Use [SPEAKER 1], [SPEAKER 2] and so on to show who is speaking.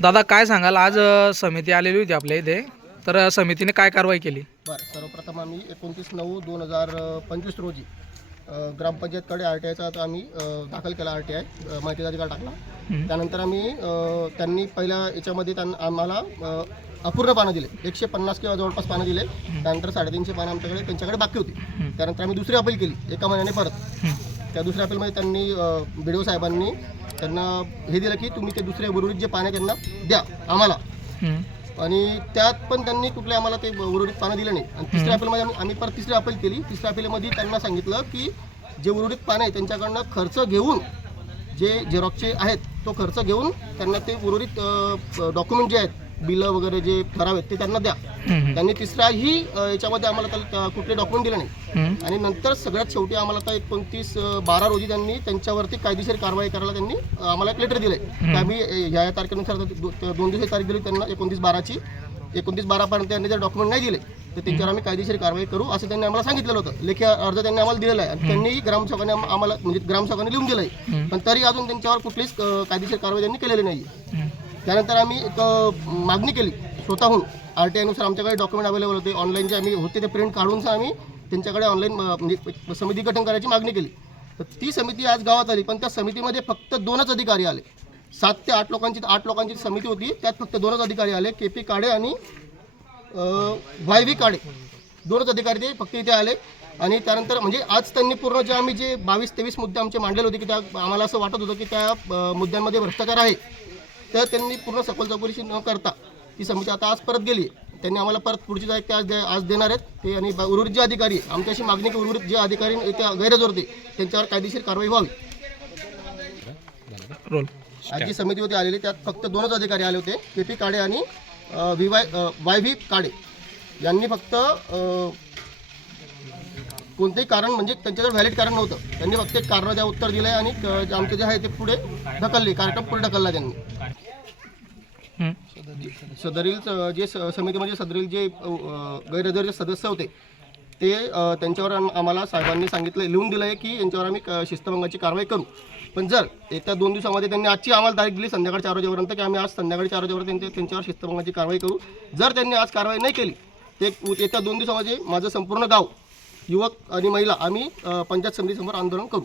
[SPEAKER 1] दादा काय सांगाल? आज अ, समिती आलेली होती आपल्या इथे. तर अ, समितीने काय कारवाई केली?
[SPEAKER 2] बरं सर्वप्रथम आम्ही एकोणतीस नऊ दोन हजार पंचवीस रोजी अ, ग्रामपंचायतकडे आर टी आयचा आम्ही अ, दाखल केला आर टी आय माहितीचा अधिकार टाकला.
[SPEAKER 1] हं.
[SPEAKER 2] त्यानंतर आम्ही अ, त्यांनी पहिल्या याच्यामध्ये त्यांना आम्हाला अ, अपूर्ण पानं दिले. एकशे पन्नास किंवा जवळपास पानं दिले. त्यानंतर साडेतीनशे पानं आमच्याकडे त्यांच्याकडे बाकी होती.
[SPEAKER 1] हं.
[SPEAKER 2] त्यानंतर आम्ही दुसरी अपील केली एका महिन्याने परत.
[SPEAKER 1] हं.
[SPEAKER 2] त्या दुसऱ्या अपीलमध्ये त्यांनी बी साहेबांनी त्यांना हे दिलं की तुम्ही ते दुसरे उर्वरित जे पानं त्यांना द्या आम्हाला. आणि त्यात पण त्यांनी कुठले आम्हाला ते उर्वरित पानं दिलं नाही. आणि तिसऱ्या अपीलमध्ये आम्ही आम्ही परत तिसरी अपील केली. तिसऱ्या अपीलमध्ये त्यांना सांगितलं की जे उर्वरित पानं आहे त्यांच्याकडनं खर्च घेऊन जे झेरॉक्सचे आहेत तो खर्च घेऊन त्यांना ते उर्वरित डॉक्युमेंट जे आहेत बिलं वगैरे जे ठराव आहेत ते त्यांना द्या. त्यांनी तिसराही याच्यामध्ये आम्हाला कुठले डॉक्युमेंट दिले नाही. आणि नंतर सगळ्यात शेवटी आम्हाला आता एकोणतीस बारा रोजी त्यांनी त्यांच्यावरती कायदेशीर कारवाई करायला त्यांनी आम्हाला एक लेटर दिलंय. की आम्ही ह्या या तारखेनुसार दोन दिवसाची तारीख दिली त्यांना एकोणतीस बाराची. एकोणतीस बारापर्यंत त्यांनी जर डॉक्युमेंट नाही दिले तर त्यांच्यावर आम्ही कायदेशीर कारवाई करू असं त्यांनी आम्हाला सांगितलेलं होतं. लेखी अर्ज त्यांनी आम्हाला दिलेला आहे. आणि त्यांनी ग्रामसेवकांनी आम- आम्हाला म्हणजे ग्रामसेवकांनी लिहून दिलं आहे. पण तरी अजून त्यांच्यावर कुठलीच कायदेशीर कारवाई त्यांनी केलेली नाही. त्यानंतर आम्ही एक मागणी केली स्वतःहून. आर टी आयनुसार आमच्याकडे डॉक्युमेंट अवेलेबल होते. ऑनलाईन जे आम्ही होते ते प्रिंट काढून आम्ही त्यांच्याकडे ऑनलाईन म्हणजे समिती गठन करायची मागणी केली. तर ती समिती आज गावात आली पण त्या समितीमध्ये फक्त दोनच अधिकारी आले. सात ते आठ लोकांची आठ लोकांची समिती होती. त्यात फक्त दोनच अधिकारी आले के पी काडे आणि वाय व्ही काडे. दोनच अधिकारी ते फक्त इथे आले. आणि त्यानंतर म्हणजे आज त्यांनी पूर्ण जे आम्ही जे बावीस तेवीस मुद्दे आमचे मांडलेले होते की त्या आम्हाला असं वाटत होतं की त्या मुद्द्यांमध्ये भ्रष्टाचार आहे. तर त्यांनी पूर्ण सखोल चौकशी न करता ती समिती आता आज परत गेली. त्यांनी आम्हाला परत पुढची तारीख ते आज दे आज देणार आहेत. ते आणि उर्वरित जे अधिकारी आहे, आमची अशी मागणी की उर्वरित जे अधिकारी त्या गैरहजर होते त्यांच्यावर कायदेशीर कारवाई व्हावी.
[SPEAKER 1] रोल.
[SPEAKER 2] आज जी समिती होती आलेली त्यात फक्त दोनच अधिकारी आले होते के पी काडे आणि व्ही वाय वाय व्ही काडे. यांनी फक्त कोणतेही कारण म्हणजे त्यांच्याकडे व्हॅलिड कारण नव्हतं. त्यांनी फक्त एक कारणाचं उत्तर दिलं आहे आणि आमचे जे आहे ते पुढे ढकलले कार्यक्रम पुढे ढकलला त्यांनी. सदरील स- जे स- समितीमध्ये म्हणजे सदरील जे अ, गैरहजर जे सदस्य होते ते त्यांच्यावर आम्हाला साहेबांनी सांगितलं लिहून दिलं आहे की यांच्यावर आम्ही शिस्तभंगाची कारवाई करू. पण जर येत्या दोन दिवसामध्ये त्यांनी आजची आम्हाला तारीख दिली संध्याकाळी चार वाजेपर्यंत की आम्ही आज संध्याकाळी चार वाजेपर्यंत त्यांच्या त्यांच्यावर शिस्तभंगाची कारवाई करू. जर त्यांनी आज कारवाई नाही केली ते येत्या दोन दिवसामध्ये माझं संपूर्ण गाव युवक आणि महिला आम्ही पंचायत समितीसमोर आंदोलन करू.